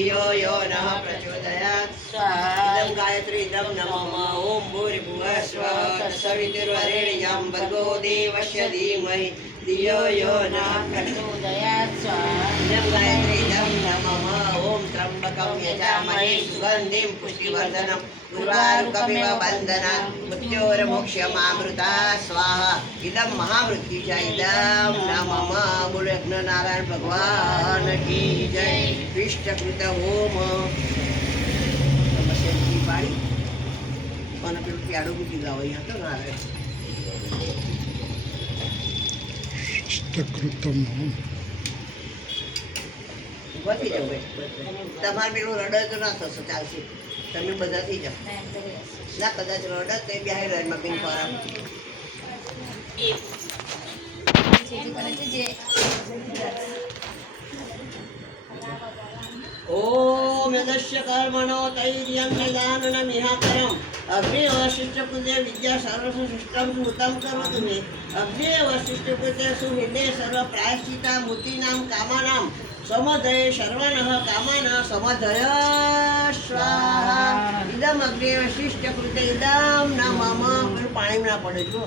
धियो यो नः प्रचोदयात् स्वाहा इदं गायत्री इदं नमः ॐ भूर्भुवः स्वः तत्सवितुर्वरेण्यं भर्गो देवस्य धीमहि धियो यो नः प्रचोदयात् स्वाहा इदं गायत्री इदं नमः ॐ त्र्यम्बकं यजामहे सुगन्धिं पुष्टिवर्धनम् उर्वारुकमिव बन्धनात् मृत्योर्मोक्षमामृता स्वाहा इदं महामृत्युजा इदं नमः बोलो नारायण भगवान की जय विष्टकृत होम तमसेची पाड़ी અને પેલું પ્યાડું મૂકી ગાવ અહીંયા તો નારાયણ વિષ્ટકૃતમ હોમ ઉભા થઈ જાવ ભાઈ તમારે પેલું રડે તો ના થશે ચાલશે તમે બધા થઈ જાઓ ના કદાચ રડે તો એ બેહાઈ રહે મગન ખોરાક ओम यदस्य कर्मणो तैर्यं निदानमिहाकरम् अग्ने वशिष्ठपुत्रे विद्या सर्वसृष्टं सुहृतं करोतु मे अग्ने वशिष्ठपुत्रे सुहृदे सर्वप्रायश्चिता मूर्तीनां कामानां समधये सर्वानः कामानः समधय स्वाहा इदम् अग्ने वशिष्ठपुत्रे इदं नमः पाणी ना पड़े जो